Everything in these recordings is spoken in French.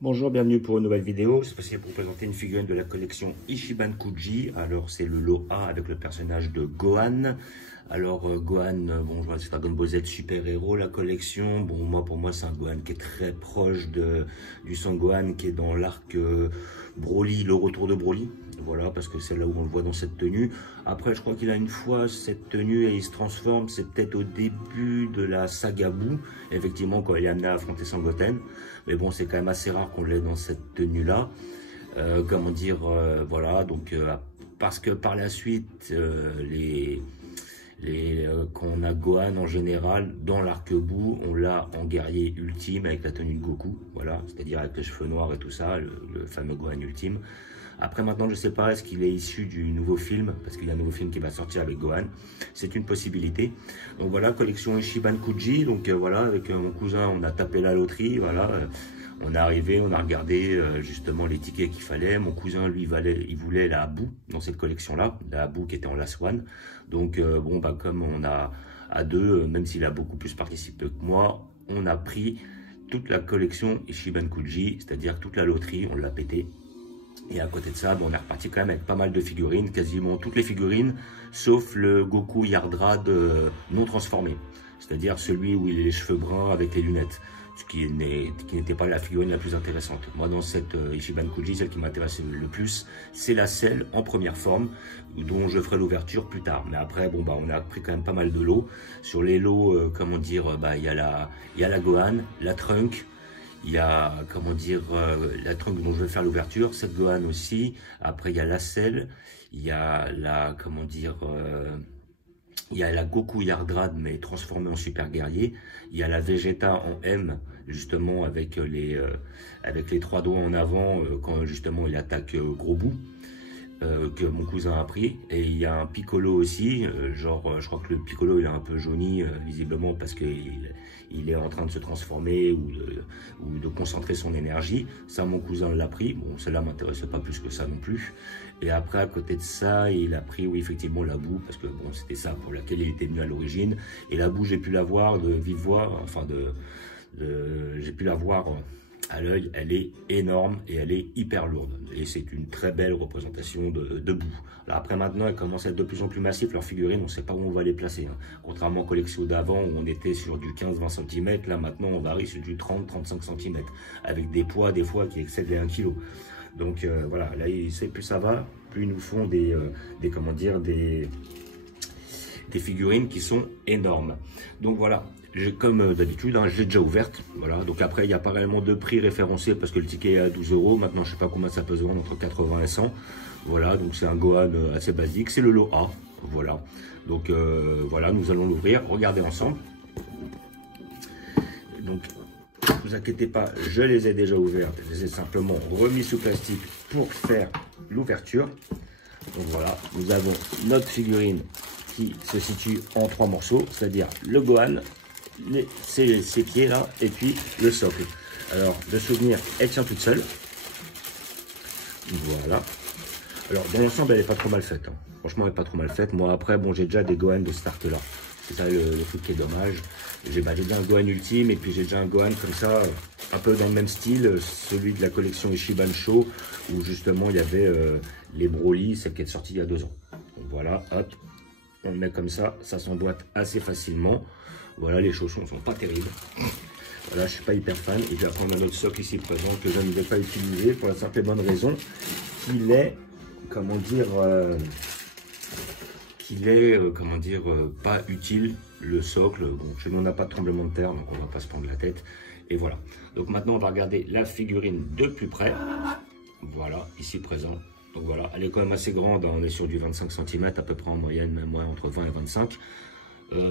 Bonjour, bienvenue pour une nouvelle vidéo. Cette fois-ci pour vous présenter une figurine de la collection Ichiban Kuji. Alors c'est le lot A avec le personnage de Gohan. Alors Gohan, bon, c'est Dragon Ball Z super héros la collection. Bon, pour moi c'est un Gohan qui est très proche du Son Gohan qui est dans l'arc Broly, le retour de Broly. Voilà, parce que c'est là où on le voit dans cette tenue. Après, je crois qu'il a une fois cette tenue et il se transforme. C'est peut-être au début de la saga Buu, effectivement, quand il est amené à affronter Sangoten. Mais bon, c'est quand même assez rare qu'on l'ait dans cette tenue-là. Comment dire, voilà, donc, parce que par la suite, quand on a Gohan en général, dans l'arc Buu, on l'a en guerrier ultime avec la tenue de Goku, voilà, c'est-à-dire avec les cheveux noirs et tout ça, le fameux Gohan ultime. Après maintenant, je ne sais pas, est-ce qu'il est issu du nouveau film, parce qu'il y a un nouveau film qui va sortir avec Gohan, c'est une possibilité. Donc voilà, collection Ichiban Kuji, donc voilà, avec mon cousin, on a tapé la loterie, voilà, on est arrivé, on a regardé justement les tickets qu'il fallait. Mon cousin, lui, il voulait la Buu dans cette collection-là, la Buu qui était en Last One. Donc bon, bah, comme on a à deux, même s'il a beaucoup plus participé que moi, on a pris toute la collection Ichiban Kuji, c'est-à-dire toute la loterie, on l'a pété. Et à côté de ça, bon, on est reparti quand même avec pas mal de figurines, quasiment toutes les figurines, sauf le Goku Yardrad non transformé. C'est-à-dire celui où il a les cheveux bruns avec les lunettes, ce qui n'était pas la figurine la plus intéressante. Moi, dans cette Ichiban Kuji, celle qui m'intéresse le plus, c'est la selle en première forme, dont je ferai l'ouverture plus tard. Mais après, bon, bah, on a pris quand même pas mal de lots. Sur les lots, comment dire, bah, il y a la Gohan, la Trunk, il y a, comment dire, la Trunk dont je vais faire l'ouverture, cette Gohan aussi. Après, il y a la selle, il y a la, comment dire, il y a la Goku Yardrad, mais transformée en super guerrier. Il y a la Vegeta en M, justement, avec les trois doigts en avant, quand justement il attaque Gros Buu. Que mon cousin a pris, et il y a un Piccolo aussi, genre je crois que le Piccolo il est un peu jauni visiblement parce qu'il est en train de se transformer ou de concentrer son énergie. Ça, mon cousin l'a pris, bon, celle-là m'intéressait pas plus que ça non plus. Et après, à côté de ça, il a pris, oui, effectivement, la Buu, parce que bon, c'était ça pour laquelle il était venu à l'origine. Et la Buu, j'ai pu la voir de vive voix, enfin j'ai pu la voir à l'œil, elle est énorme et elle est hyper lourde. Et c'est une très belle représentation de Buu. Alors après maintenant, elles commencent à être de plus en plus massives, leurs figurines, on ne sait pas où on va les placer. Hein. Contrairement aux collections d'avant où on était sur du 15-20 cm, là maintenant on varie sur du 30-35 cm, avec des poids des fois qui excèdent les 1 kg. Donc voilà, là plus ça va, plus ils nous font des figurines qui sont énormes. Donc voilà, comme d'habitude, hein, j'ai déjà ouverte. Voilà. Donc après, il n'y a pas réellement de prix référencé parce que le ticket est à 12 €. Maintenant, je ne sais pas combien ça peut se vendre, entre 80 et 100. Voilà, donc c'est un Gohan assez basique. C'est le lot A. Voilà. Donc voilà, nous allons l'ouvrir. Regardez ensemble. Donc, ne vous inquiétez pas, je les ai déjà ouvertes. Je les ai simplement remis sous plastique pour faire l'ouverture. Donc voilà, nous avons notre figurine qui se situe en 3 morceaux, c'est-à-dire le Gohan, ses pieds là, et puis le socle. Alors, de souvenir, elle tient toute seule. Voilà. Alors, dans l'ensemble, elle n'est pas trop mal faite. Hein. Franchement, elle n'est pas trop mal faite. Moi, après, bon, j'ai déjà des Gohan de start là. C'est ça le truc qui est dommage. J'ai déjà un Gohan ultime, et puis j'ai déjà un Gohan comme ça, un peu dans le même style, celui de la collection Ichiban Show, où justement, il y avait les Broly, celle qui est sortie il y a 2 ans. Donc voilà, hop. On le met comme ça s'emboîte assez facilement. Voilà, les chaussons ne sont pas terribles. Voilà, je ne suis pas hyper fan. Et je vais prendre un autre socle ici présent que je ne vais pas utiliser pour la simple et bonne raison qu'il est, comment dire, pas utile, le socle. Bon, chez nous, on n'a pas de tremblement de terre, donc on ne va pas se prendre la tête. Et voilà. Donc maintenant, on va regarder la figurine de plus près. Voilà, ici présent. Donc voilà, elle est quand même assez grande, hein. On est sur du 25 cm à peu près en moyenne, même entre 20 et 25.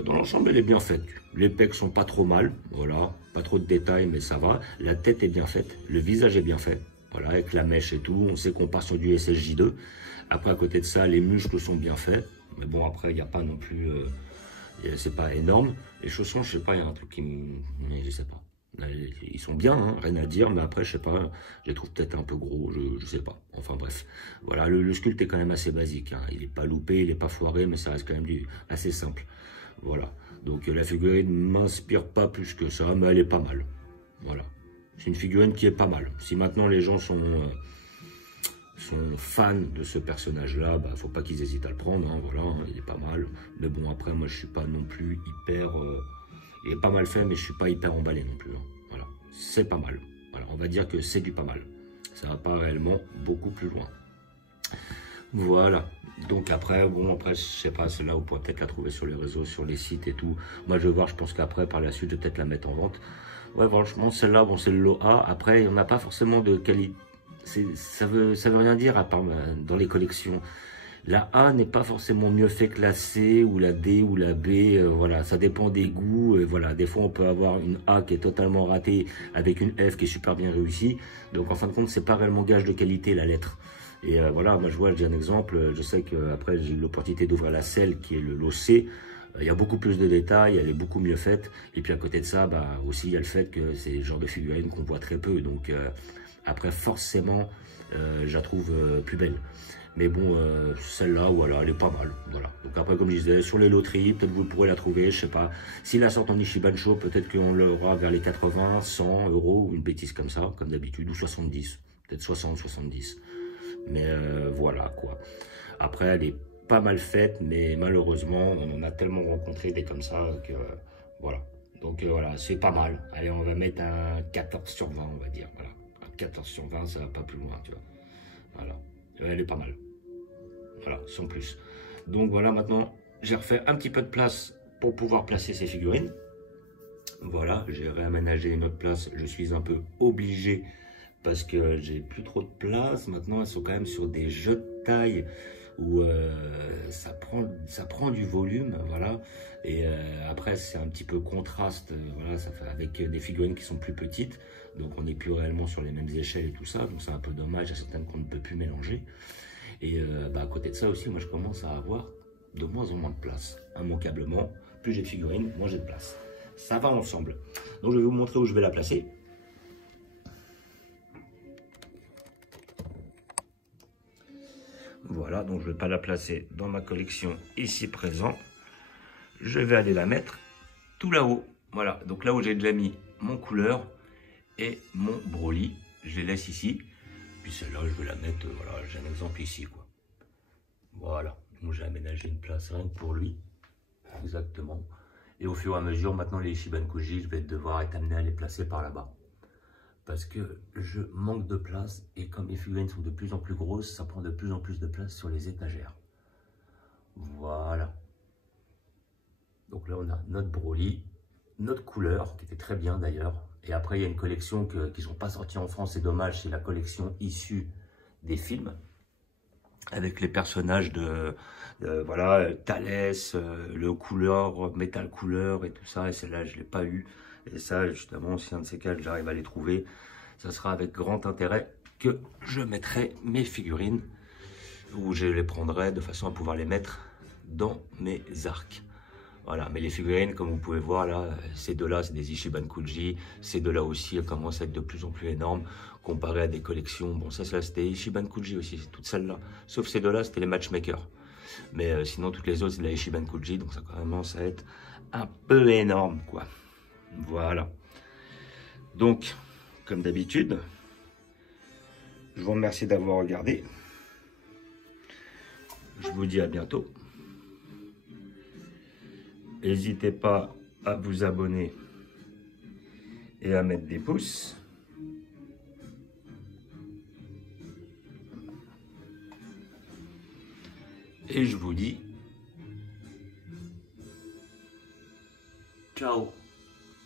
Dans l'ensemble, elle est bien faite. Les pecs sont pas trop mal, voilà, pas trop de détails, mais ça va. La tête est bien faite, le visage est bien fait, voilà, avec la mèche et tout. On sait qu'on part sur du SSJ2. Après, à côté de ça, les muscles sont bien faits, mais bon, après, il n'y a pas non plus, c'est pas énorme. Les chaussons, je sais pas, il y a un truc qui me, je sais pas. Ils sont bien, hein, rien à dire, mais après, je sais pas, je les trouve peut-être un peu gros, je sais pas. Enfin bref, voilà, le sculpte est quand même assez basique, hein. Il n'est pas loupé, il n'est pas foiré, mais ça reste quand même assez simple. Voilà, donc la figurine ne m'inspire pas plus que ça, mais elle est pas mal. Voilà, c'est une figurine qui est pas mal. Si maintenant les gens sont fans de ce personnage-là, bah, faut pas qu'ils hésitent à le prendre, hein, voilà, hein, il est pas mal. Mais bon, après, moi, je suis pas non plus hyper... il est pas mal fait, mais je suis pas hyper emballé non plus. Hein, voilà, c'est pas mal. Voilà, on va dire que c'est du pas mal. Ça va pas réellement beaucoup plus loin. Voilà. Donc après, bon, après, je sais pas, celle-là, vous pourrez peut-être la trouver sur les réseaux, sur les sites et tout. Moi, je vais voir, je pense qu'après, par la suite, je vais peut-être la mettre en vente. Ouais, franchement, celle-là, bon, c'est le lot A. Après, il n'y en a pas forcément de qualité. Ça veut rien dire, à part dans les collections. La A n'est pas forcément mieux fait que la C ou la D ou la B, voilà, ça dépend des goûts, voilà, des fois on peut avoir une A qui est totalement ratée avec une F qui est super bien réussie, donc en fin de compte c'est pas réellement gage de qualité la lettre. Et voilà, moi je vois, j'ai un exemple, je sais qu'après j'ai eu l'opportunité d'ouvrir la selle qui est le lot C, il y a beaucoup plus de détails, elle est beaucoup mieux faite, et puis à côté de ça, bah, aussi il y a le fait que c'est le genre de figurine qu'on voit très peu, donc après forcément je la trouve plus belle. Mais bon, celle-là, voilà, elle est pas mal. Voilà. Donc après, comme je disais, sur les loteries, peut-être vous pourrez la trouver, je sais pas. Si la sorte en Ichiban Show, peut-être qu'on l'aura vers les 80, 100 euros, ou une bêtise comme ça, comme d'habitude, ou 70. Peut-être 60, 70. Mais voilà, quoi. Après, elle est pas mal faite, mais malheureusement, on en a tellement rencontré des comme ça que, voilà. Donc voilà, c'est pas mal. Allez, on va mettre un 14 sur 20, on va dire. Voilà. Un 14 sur 20, ça va pas plus loin, tu vois. Voilà. Elle est pas mal. Voilà, sans plus. Donc voilà, maintenant, j'ai refait un petit peu de place pour pouvoir placer ces figurines. Voilà, j'ai réaménagé une autre place. Je suis un peu obligé parce que j'ai plus trop de place. Maintenant, elles sont quand même sur des jeux de taille où ça prend du volume, voilà. Et après, c'est un petit peu contraste, voilà, ça fait avec des figurines qui sont plus petites. Donc, on n'est plus réellement sur les mêmes échelles et tout ça. Donc, c'est un peu dommage. Il y a certaines qu'on ne peut plus mélanger. Et bah, à côté de ça aussi, moi je commence à avoir de moins en moins de place. Immanquablement, plus j'ai de figurines, moins j'ai de place. Ça va ensemble. Donc je vais vous montrer où je vais la placer. Voilà, donc je ne vais pas la placer dans ma collection ici présent. Je vais aller la mettre tout là-haut. Voilà, donc là où j'ai déjà mis mon couleur et mon Broly. Je les laisse ici. Puis celle-là, je vais la mettre, voilà, j'ai un exemple ici, quoi. Voilà, donc j'ai aménagé une place rien que pour lui, exactement. Et au fur et à mesure, maintenant les Ichiban Kuji, je vais devoir être amené à les placer par là-bas. Parce que je manque de place, et comme les figurines sont de plus en plus grosses, ça prend de plus en plus de place sur les étagères. Voilà. Donc là, on a notre Broly, notre couleur, qui était très bien d'ailleurs. Et après, il y a une collection qui ne sont pas sorties en France, c'est dommage, c'est la collection issue des films, avec les personnages de voilà, Thalès, le couleur, Metal Couleur et tout ça. Et celle-là, je ne l'ai pas eu. Et ça, justement, si un de ces cas, j'arrive à les trouver, ça sera avec grand intérêt que je mettrai mes figurines, ou je les prendrai de façon à pouvoir les mettre dans mes arcs. Voilà, mais les figurines, comme vous pouvez voir là, ces deux-là, c'est des Ichiban Kuji. Ces deux-là aussi, elles commencent à être de plus en plus énormes, comparé à des collections. Bon, ça c'était Ichiban Kuji aussi, c'est toutes celles-là. Sauf ces deux-là, c'était les matchmakers. Mais sinon, toutes les autres, c'est de la Ichiban Kuji, donc ça commence à être un peu énorme, quoi. Voilà. Donc, comme d'habitude, je vous remercie d'avoir regardé. Je vous dis à bientôt. N'hésitez pas à vous abonner et à mettre des pouces. Et je vous dis ciao.